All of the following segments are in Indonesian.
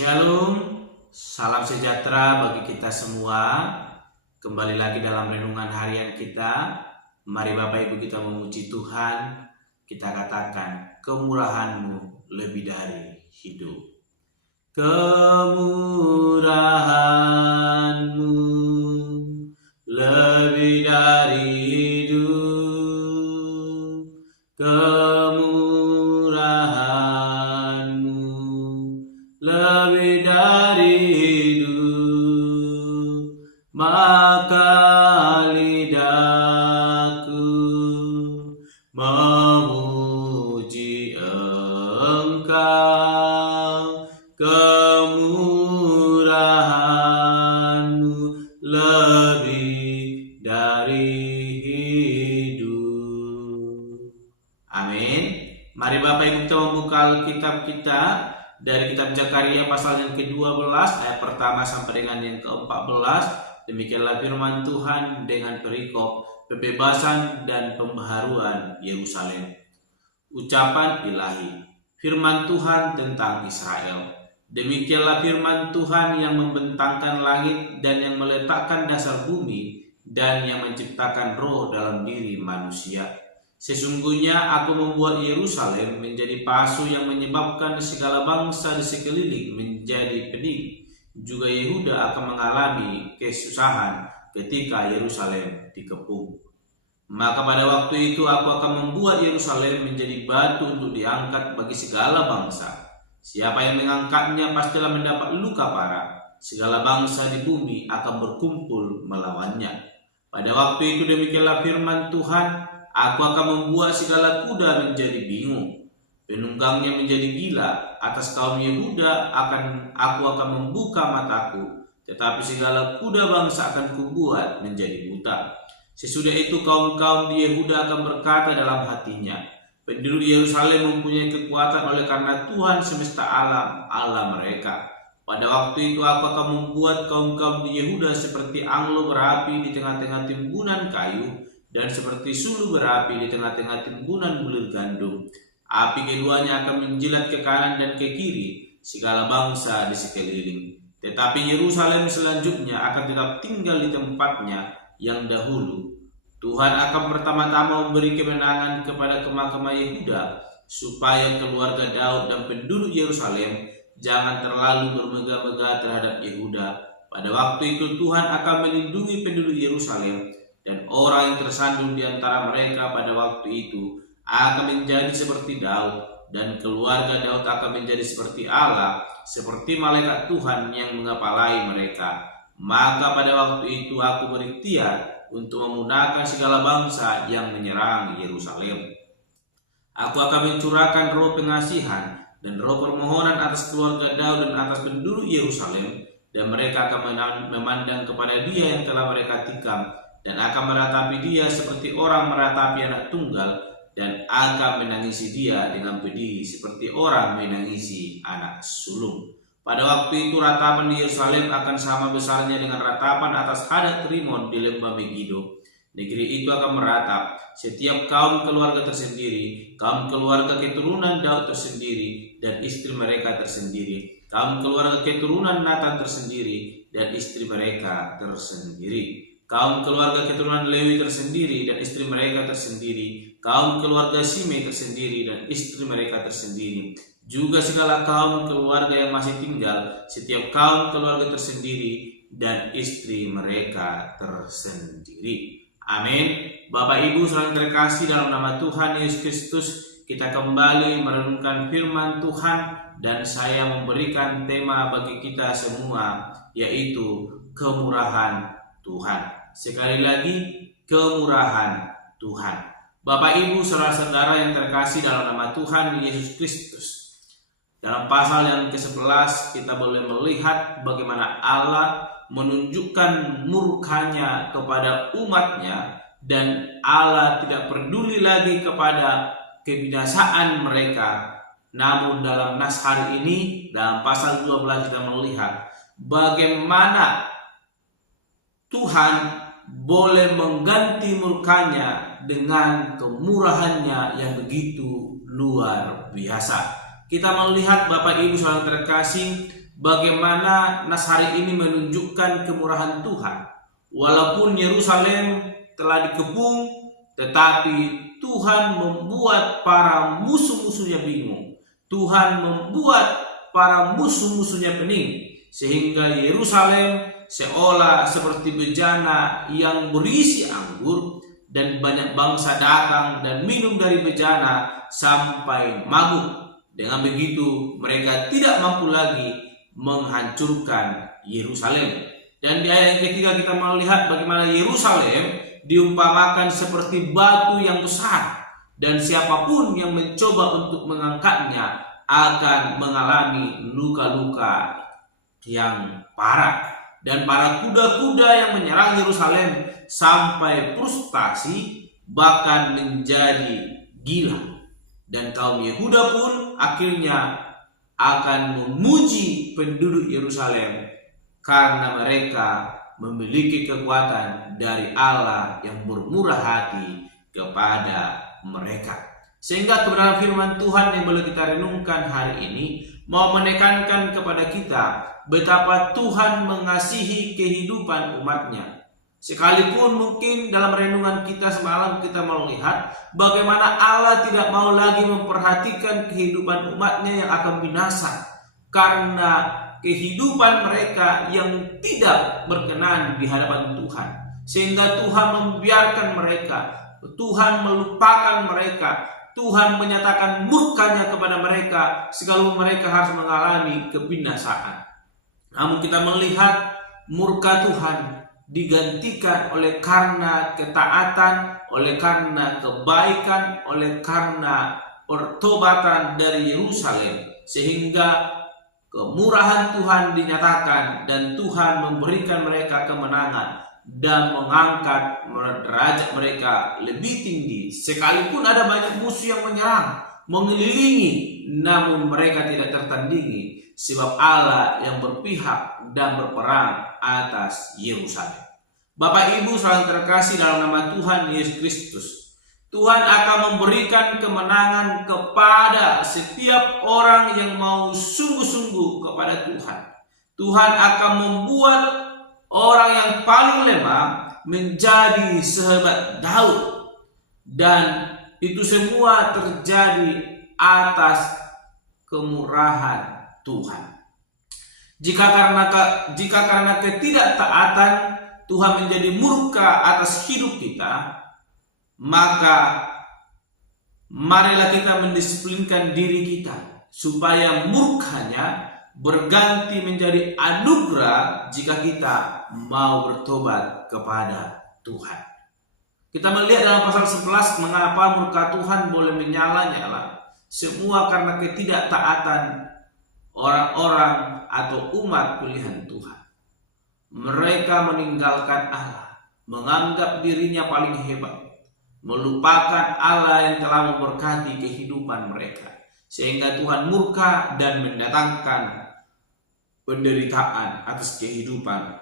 Shalom, salam sejahtera bagi kita semua. Kembali lagi dalam renungan harian kita. Mari Bapak Ibu kita memuji Tuhan. Kita katakan, kemurahan-Mu lebih dari hidup. Kemurahan-Mu lebih dari hidup. Kemurahan-Mu lebih dari hidup, maka lidahku memuji Engkau. Kemurahan-Mu lebih dari hidup. Amin. Mari Bapak Ibu kita membuka Alkitab kita dari kitab Zakaria pasal yang ke-12 ayat pertama sampai dengan yang ke-14. Demikianlah firman Tuhan dengan perikop pembebasan dan pembaharuan Yerusalem. Ucapan ilahi, firman Tuhan tentang Israel. Demikianlah firman Tuhan yang membentangkan langit dan yang meletakkan dasar bumi dan yang menciptakan roh dalam diri manusia. Sesungguhnya aku membuat Yerusalem menjadi pasu yang menyebabkan segala bangsa di sekeliling menjadi pedih. Juga Yehuda akan mengalami kesusahan ketika Yerusalem dikepung. Maka pada waktu itu aku akan membuat Yerusalem menjadi batu untuk diangkat bagi segala bangsa. Siapa yang mengangkatnya pastilah mendapat luka parah. Segala bangsa di bumi akan berkumpul melawannya. Pada waktu itu demikianlah firman Tuhan, aku akan membuat segala kuda menjadi bingung, penunggangnya menjadi gila. Atas kaum Yehuda aku akan membuka mataku, tetapi segala kuda bangsa akan kubuat menjadi buta. Sesudah itu kaum-kaum di Yehuda akan berkata dalam hatinya, penduduk Yerusalem mempunyai kekuatan oleh karena Tuhan semesta alam, Allah mereka. Pada waktu itu aku akan membuat kaum-kaum di Yehuda seperti anglo berapi di tengah-tengah timbunan kayu, dan seperti sulu berapi di tengah-tengah timbunan bulir gandum. Api keduanya akan menjilat ke kanan dan ke kiri segala bangsa di sekeliling. Tetapi Yerusalem selanjutnya akan tetap tinggal di tempatnya yang dahulu. Tuhan akan pertama-tama memberi kemenangan kepada kemah-kemah Yehuda, supaya keluarga Daud dan penduduk Yerusalem jangan terlalu bermegah-megah terhadap Yehuda. Pada waktu itu Tuhan akan melindungi penduduk Yerusalem, dan orang yang tersandung di antara mereka pada waktu itu akan menjadi seperti Daud, dan keluarga Daud akan menjadi seperti Allah, seperti malaikat Tuhan yang mengepalai mereka. Maka pada waktu itu aku berikhtiar untuk memunahkan segala bangsa yang menyerang Yerusalem. Aku akan mencurahkan roh pengasihan dan roh permohonan atas keluarga Daud dan atas penduduk Yerusalem, dan mereka akan memandang kepada Dia yang telah mereka tikam, dan akan meratapi Dia seperti orang meratapi anak tunggal, dan akan menangisi Dia dengan pedih seperti orang menangisi anak sulung. Pada waktu itu ratapan di Yerusalem akan sama besarnya dengan ratapan atas Hadad Rimon di lembah Megido. Negeri itu akan meratap, setiap kaum keluarga tersendiri, kaum keluarga keturunan Daud tersendiri dan istri mereka tersendiri, kaum keluarga keturunan Natan tersendiri dan istri mereka tersendiri, kaum keluarga keturunan Lewi tersendiri dan istri mereka tersendiri, kaum keluarga Simei tersendiri dan istri mereka tersendiri, juga segala kaum keluarga yang masih tinggal, setiap kaum keluarga tersendiri dan istri mereka tersendiri. Amin. Bapak Ibu saudara terkasih, dalam nama Tuhan Yesus Kristus kita kembali merenungkan firman Tuhan, dan saya memberikan tema bagi kita semua, yaitu kemurahan Tuhan. Sekali lagi, kemurahan Tuhan. Bapak Ibu saudara-saudara yang terkasih dalam nama Tuhan Yesus Kristus, dalam pasal yang ke-11 kita boleh melihat bagaimana Allah menunjukkan murkanya kepada umatnya, dan Allah tidak peduli lagi kepada kebinasaan mereka. Namun dalam nas hari ini, dalam pasal 12 kita melihat bagaimana Tuhan boleh mengganti murkanya dengan kemurahannya yang begitu luar biasa. Kita melihat Bapak Ibu saudara terkasih bagaimana nas hari ini menunjukkan kemurahan Tuhan. Walaupun Yerusalem telah dikepung, tetapi Tuhan membuat para musuh-musuhnya bingung. Tuhan membuat para musuh-musuhnya pening, sehingga Yerusalem seolah seperti bejana yang berisi anggur, dan banyak bangsa datang dan minum dari bejana sampai mabuk. Dengan begitu mereka tidak mampu lagi menghancurkan Yerusalem. Dan di ayat yang ketiga kita melihat bagaimana Yerusalem diumpamakan seperti batu yang besar, dan siapapun yang mencoba untuk mengangkatnya akan mengalami luka-luka yang parah. Dan para kuda-kuda yang menyerang Yerusalem sampai frustasi, bahkan menjadi gila. Dan kaum Yehuda pun akhirnya akan memuji penduduk Yerusalem karena mereka memiliki kekuatan dari Allah yang bermurah hati kepada mereka. Sehingga kebenaran firman Tuhan yang boleh kita renungkan hari ini mau menekankan kepada kita betapa Tuhan mengasihi kehidupan umatnya. Sekalipun mungkin dalam renungan kita semalam kita melihat bagaimana Allah tidak mau lagi memperhatikan kehidupan umatnya yang akan binasa karena kehidupan mereka yang tidak berkenan di hadapan Tuhan. Sehingga Tuhan membiarkan mereka, Tuhan melupakan mereka, Tuhan menyatakan murkanya kepada mereka sekalipun mereka harus mengalami kebinasaan. Namun kita melihat murka Tuhan digantikan oleh karena ketaatan, oleh karena kebaikan, oleh karena pertobatan dari Yerusalem, sehingga kemurahan Tuhan dinyatakan dan Tuhan memberikan mereka kemenangan dan mengangkat derajat mereka lebih tinggi. Sekalipun ada banyak musuh yang menyerang, mengelilingi, namun mereka tidak tertandingi sebab Allah yang berpihak dan berperang atas Yerusalem. Bapak Ibu saudara terkasih dalam nama Tuhan Yesus Kristus, Tuhan akan memberikan kemenangan kepada setiap orang yang mau sungguh-sungguh kepada Tuhan. Tuhan akan membuat orang yang paling lemah menjadi sehebat Daud, dan itu semua terjadi atas kemurahan Tuhan. Jika karena ketidaktaatan Tuhan menjadi murka atas hidup kita, maka marilah kita mendisiplinkan diri kita supaya murkanya berganti menjadi anugerah jika kita mau bertobat kepada Tuhan. Kita melihat dalam pasal 11 mengapa murka Tuhan boleh menyala-nyala. Semua karena ketidaktaatan orang-orang atau umat pilihan Tuhan. Mereka meninggalkan Allah, menganggap dirinya paling hebat, melupakan Allah yang telah memberkati kehidupan mereka, sehingga Tuhan murka dan mendatangkan penderitaan atas kehidupan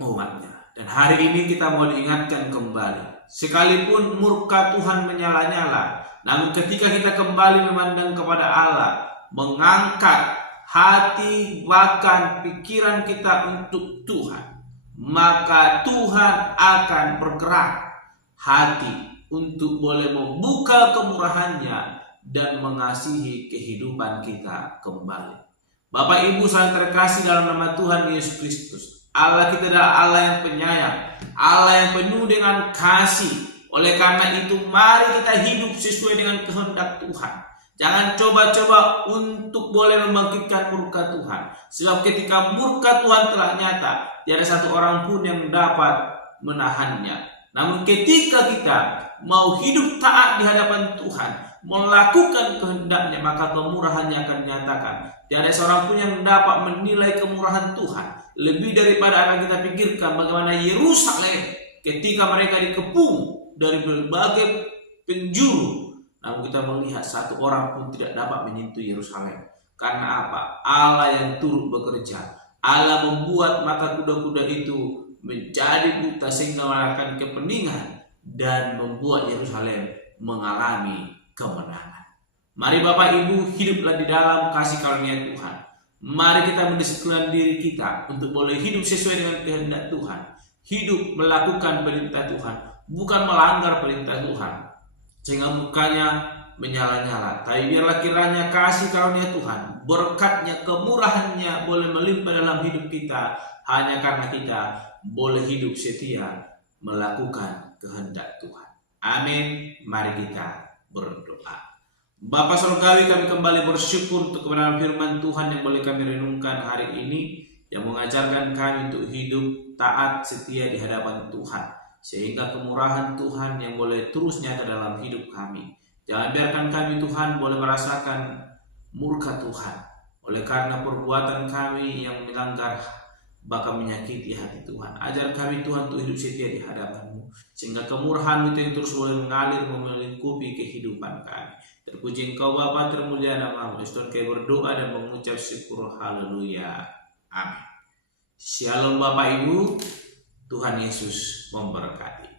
umatnya. Dan hari ini kita mau diingatkan kembali, sekalipun murka Tuhan menyala-nyala, namun ketika kita kembali memandang kepada Allah, mengangkat hati bahkan pikiran kita untuk Tuhan, maka Tuhan akan bergerak hati untuk boleh membuka kemurahannya dan mengasihi kehidupan kita kembali. Bapak Ibu saudara terkasih dalam nama Tuhan Yesus Kristus, Allah kita adalah Allah yang penyayang, Allah yang penuh dengan kasih. Oleh karena itu mari kita hidup sesuai dengan kehendak Tuhan. Jangan coba-coba untuk boleh membangkitkan murka Tuhan, sebab ketika murka Tuhan telah nyata, tiada satu orang pun yang dapat menahannya. Namun ketika kita mau hidup taat di hadapan Tuhan, melakukan kehendaknya, maka kemurahannya akan dinyatakan. Tiada seorang pun yang dapat menilai kemurahan Tuhan lebih daripada apa yang kita pikirkan. Bagaimana Yerusalem ketika mereka dikepung dari berbagai penjuru, namun kita melihat satu orang pun tidak dapat menyentuh Yerusalem. Karena apa? Allah yang turut bekerja. Allah membuat mata kuda-kuda itu menjadi buta sehingga melakukan kepeningan dan membuat Yerusalem mengalami kemenangan. Mari Bapak Ibu hiduplah di dalam kasih karunia Tuhan. Mari kita mendisiplinkan diri kita untuk boleh hidup sesuai dengan kehendak Tuhan. Hidup melakukan perintah Tuhan, bukan melanggar perintah Tuhan. Sehingga mukanya menyala-nyala. Tapi biarlah kiranya kasih karunia Tuhan, berkatnya, kemurahannya boleh melimpah dalam hidup kita. Hanya karena kita boleh hidup setia melakukan kehendak Tuhan. Amin. Mari kita berdoa. Bapa Surgawi, kami kembali bersyukur untuk kebenaran firman Tuhan yang boleh kami renungkan hari ini, yang mengajarkan kami untuk hidup taat setia di hadapan Tuhan, sehingga kemurahan Tuhan yang boleh terus nyata dalam hidup kami. Jangan biarkan kami Tuhan boleh merasakan murka Tuhan oleh karena perbuatan kami yang melanggar bahkan menyakiti hati Tuhan. Ajar kami Tuhan untuk hidup setia di hadapan-Mu, sehingga kemurahan-Mu itu yang terus boleh mengalir melingkupi kehidupan kami. Terpuji Engkau Bapa, termulia nama-Mu. Tuhan kami berdoa dan mengucap syukur. Haleluya. Amin. Shalom Bapak Ibu. Tuhan Yesus memberkati.